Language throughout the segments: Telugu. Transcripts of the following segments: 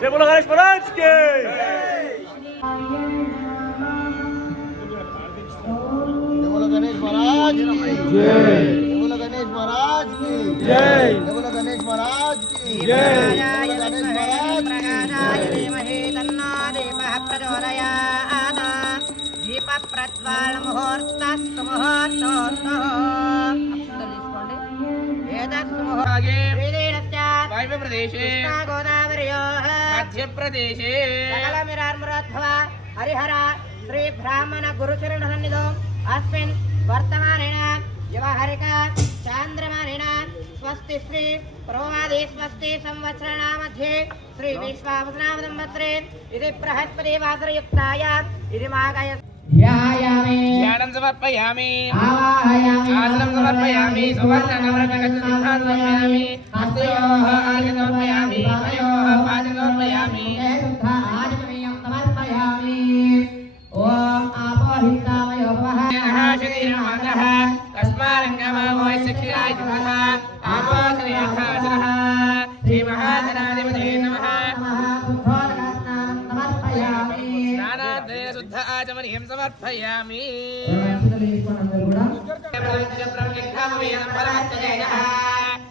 जय बोलो गणेश महाराज के। बोलो गणेश महाराज की जय। बोलो गणेश महाराज की जय। बोलो गणेश महाराज की जय। गणेश महाराज प्रकाशाय धीमहि तन्नो दीपः प्रचोदयात्। दीप प्रज्वाल मुहूर्तस्तु मुहूर्तोऽस्तु। एतस्तु मुहूर्ते वायव्य प्रदेशे गोदावर्योः मध्य प्रदेशे सकलमिरार्मुरोद्भव हरिहर श्री ब्राह्मण गुरुचरण सन्निधौ अस्मिन् वर्तमानेन व्यवहारिक चांद्रमानेन स्वस्ति श्री प्रोवादि स्वस्ति संवत्सरणामध्ये श्री विश्वावसनाम संवत्सरे इति बृहस्पति वासरयुक्तायां इति माघय ध्यानं समर्पयामि आसनं समर्पयामि सुवर्णनवरत्नकस्य सिंहासनं समर्पयामि हस्तयोः आर्घ्यं समर्पयामि तयोः पादं समर्पयामि आचमनीयं समर्पयामि। ओम आपोहितामयो भवः शरीरमानः तस्मारङ्गमावोयशक्तिराय नमः आपोश्रेयखाचरः श्रीमहागणाधिपतये नमः। शुद्ध आचमनीयं समर्पयामि।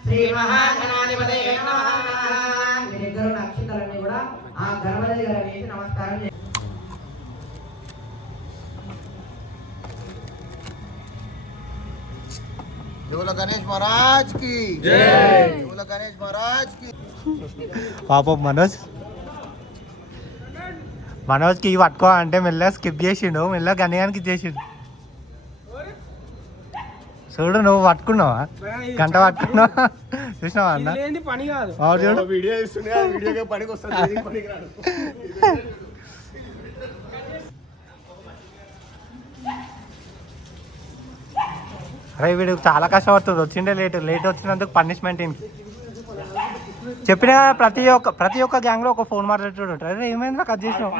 శ్రీ మహాగణాధిపతయే నమః। అక్షతలన్నీ కూడా ఆ గణపతి గారు వేసి నమస్కారం చేయండి। बोलो गणेश महाराज की जय। बोलो गणेश महाराज की। పాపం మనోజ్కి పట్టుకో అంటే మెల్లగా స్కిప్ చేసిండు, మెల్లగా గణయానికి ఇచ్చేసిండు. చూడు నువ్వు పట్టుకున్నావా, గంట పట్టుకున్నావా, చూసినావా అన్న పని కాదు చూడు వీడియో పనికి వస్తుంది. అరే వీడికి చాలా కష్టపడుతుంది, వచ్చిండే లేట్ వచ్చినందుకు పనిష్మెంట్ ఇంక చెప్పిన ప్రతి ఒక్క గ్యాంగ్ లో ఒక ఫోన్ మాట్లాడుతూ ఉంటారు. అరే ఏమైందా కట్ చేసినావు?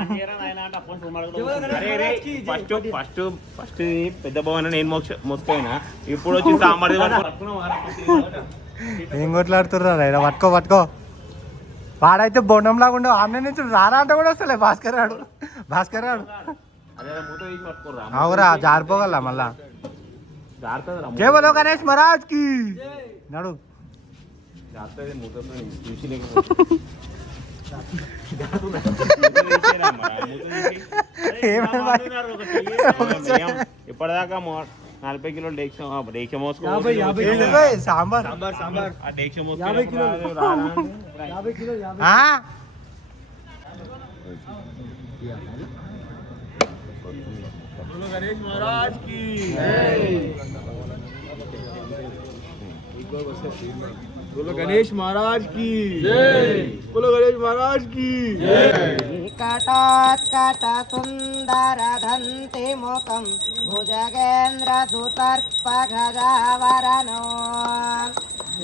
ఫస్ట్ పెద్ద భవన్ నేను మోసుపోయినా, ఇప్పుడు వచ్చి సాంబార్ ఏం కొట్లాడుతున్నారు రైరా? పట్టుకో వాడైతే బొండం లాగా ఉండే ఆమె నుంచి రారా అంటే కూడా వస్తలే భాస్కర్ రాడు అవురా జారిపోగల మళ్ళా. జై బోలో గణేష్ మహారాజ్ కి నడు. ఇప్పటిదాకా 40 కిలోలు డేక్ష మోసుకో సాంబార్ गणेश महाराज की बोलो गणेश महाराज की जय। बोलो गणेश महाराज की जय। काटा सुंदर धंते मुखम भुजगेंद्र दुतर्प गजावरनो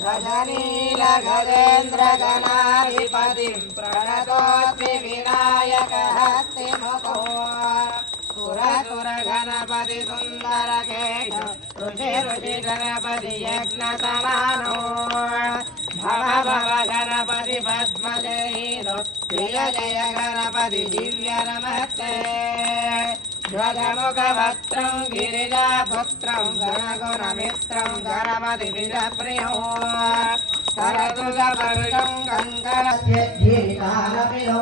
गजनील गजेंद्र गणाधिपतिं प्रणतोऽस्मि विनायक हस्ति मुखो सुर गणपति सुंदर केश ऋषि गणपति यज्ञ समानो भव गणपति पद्मजयीनो जय जय गणपति दिव्य नमस्ते। ध्वजमुखवक्त्रं गिरिजापुत्रं गणगुणमित्रं गणपति विजप्रियो करतुलपविटं कङ्कणस्यद्धीकालपिलो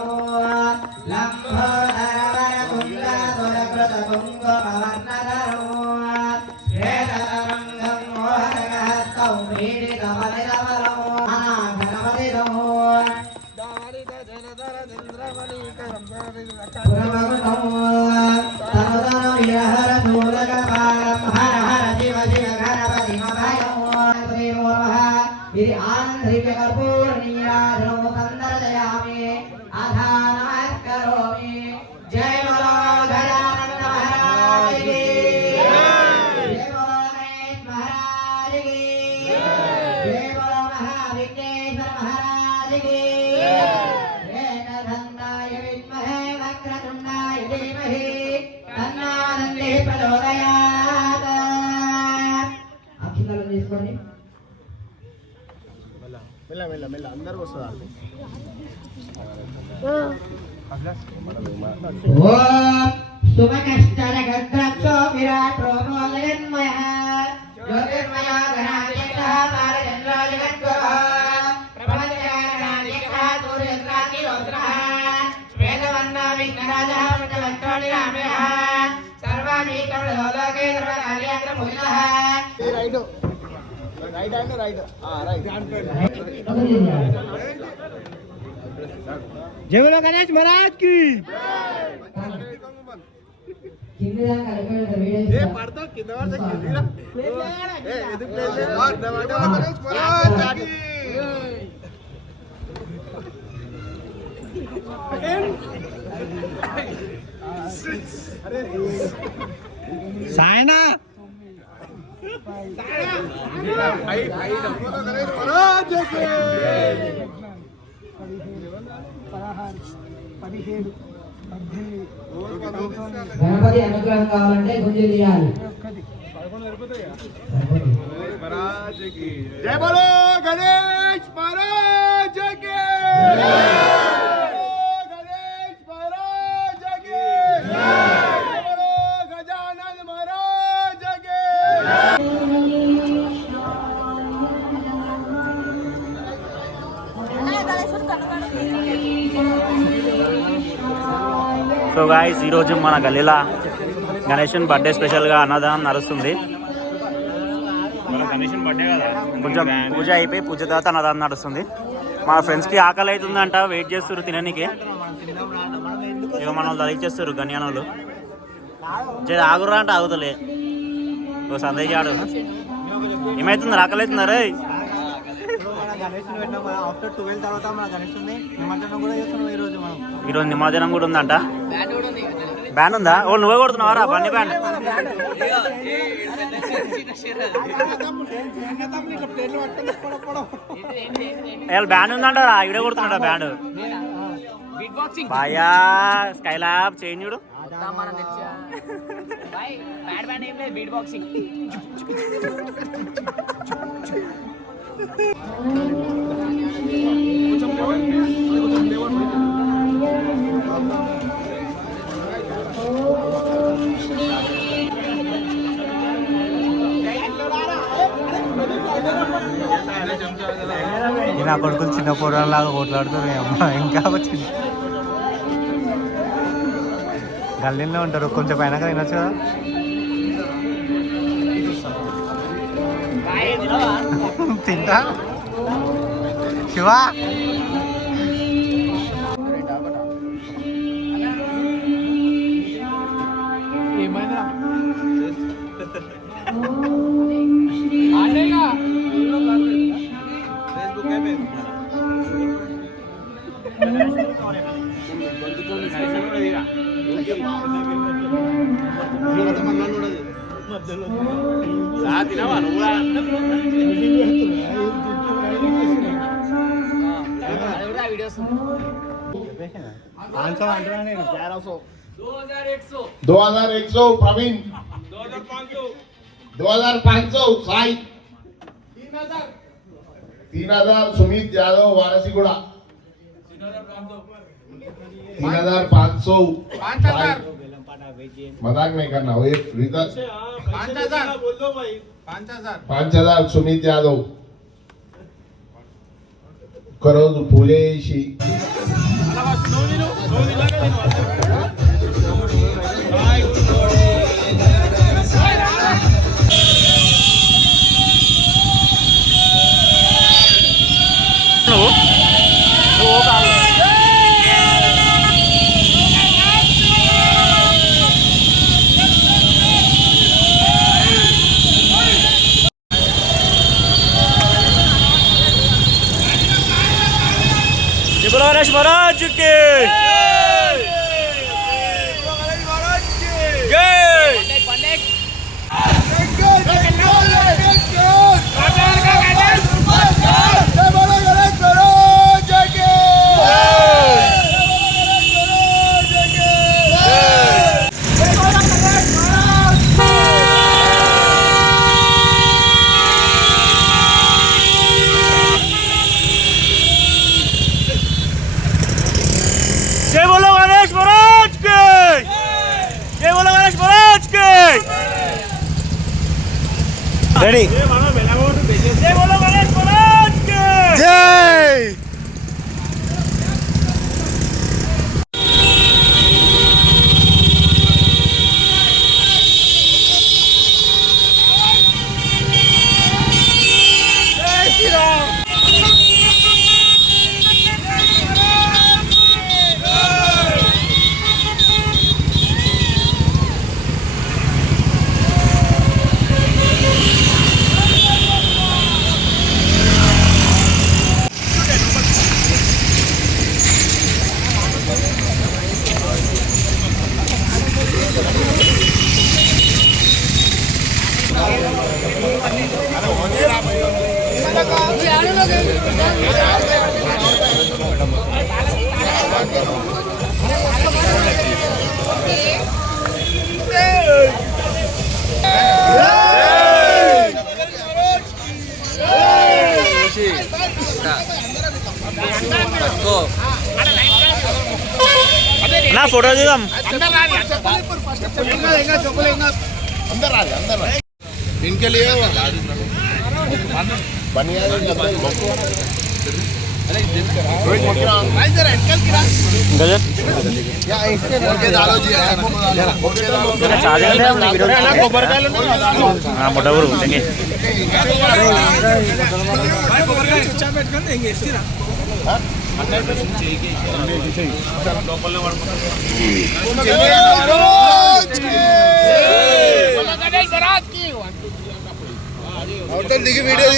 लम्बोदरवरकुण्डलकृतकुङ्कुमवर्णधरो श्वेततरङ्गं मोहनहस्तं क्रीडितमलिनवलो गणपतिरो जय बोलो गजानन महाराज की जय बोलो गणेश महाराज की जय बोलो महाविघ्नेश्वर महाराज की एकदन्ताय विद्महे वक्रतुण्डाय धीमहि तन्नो दन्तिः प्रचोदयात्। అక్షింతలు తీసుకోండి మెల్ల అందరూ వస్తారు. ఓం సుమకష్టరగద్రక్షో విరాట్ రోమోదయన్మయః జ్యోతిర్మయ గణాధిపతిః పారచంద్రాదిగద్గురః ప్రపంచకారణాధిపతిః సూర్యచంద్రాగ్నిహోత్రః వేదవన్నో విఘ్నరాజः వృత్తవక్త్రోణిరామయः సర్వాణీకమలోకే సర్వకార్యాగ్రమూలః రైట్ రైట్ అంటే రైట్ రైట్ జై బోలో గణేష్ మహారాజ్ కి పడతావు కింద పడితే సాయనా గణపతి అనుగ్రహం కావాలంటే గుంజి తీయాలి. జై బోలో గణేష్ మహారాజ్ కి గణేష్ మహారాజ్ కి జై బోలో గజానన మహారాజ్ కి సో గాయ్స్ ఈరోజు మన గల్లీలా గణేషన్ బర్త్డే స్పెషల్గా అన్నదానం నడుస్తుంది. గణేషన్ బర్త్డే కదా, పూజ అయిపోయి పూజ తర్వాత అన్నదానం నడుస్తుంది. మా ఫ్రెండ్స్కి ఆకలి అవుతుందంట, వెయిట్ చేస్తారు తిననీకి. ఇక మన వాళ్ళు తలిచేస్తారు గన్యాన వాళ్ళు. ఆగురా అంటే ఆగుతలే. ఓ సందేహ్ ఆడు ఏమవుతుంది, ఆకలి అవుతుందా రే? ఈరోజు నిమజ్జనం కూడా ఉందంట. బ్యాండ్ ఉందా? ఓ నువ్వే కొడుతున్నావారా బండి బ్యాండ్? బ్యాండ్ ఉందంటారా? ఇవిడే కొడుతున్నాడా బ్యాండ్? బాయా స్కైలాబ్ చేంజ్ చూడు. నా కొడుకులు చిన్న పోరాలాగా కొట్లాడుతున్నాయి అమ్మ. ఇంకా వచ్చింది గల్లీలో ఉంటారు, కొంచెం పైన తినొచ్చు కదా. తింటా శివా. दो हजार एक सौ प्रवीण 2500 साई 3000 सुमित यादव वारसीगुड़ा 3500 मजाक नहीं करना वो रिदर 5000 सुमित यादव करो पूजेशी गणेश महाराज के రెడీ జై నా ఫోటో దిగాం इनके लिए बनिया మొట్టవరు दिखी वीडियो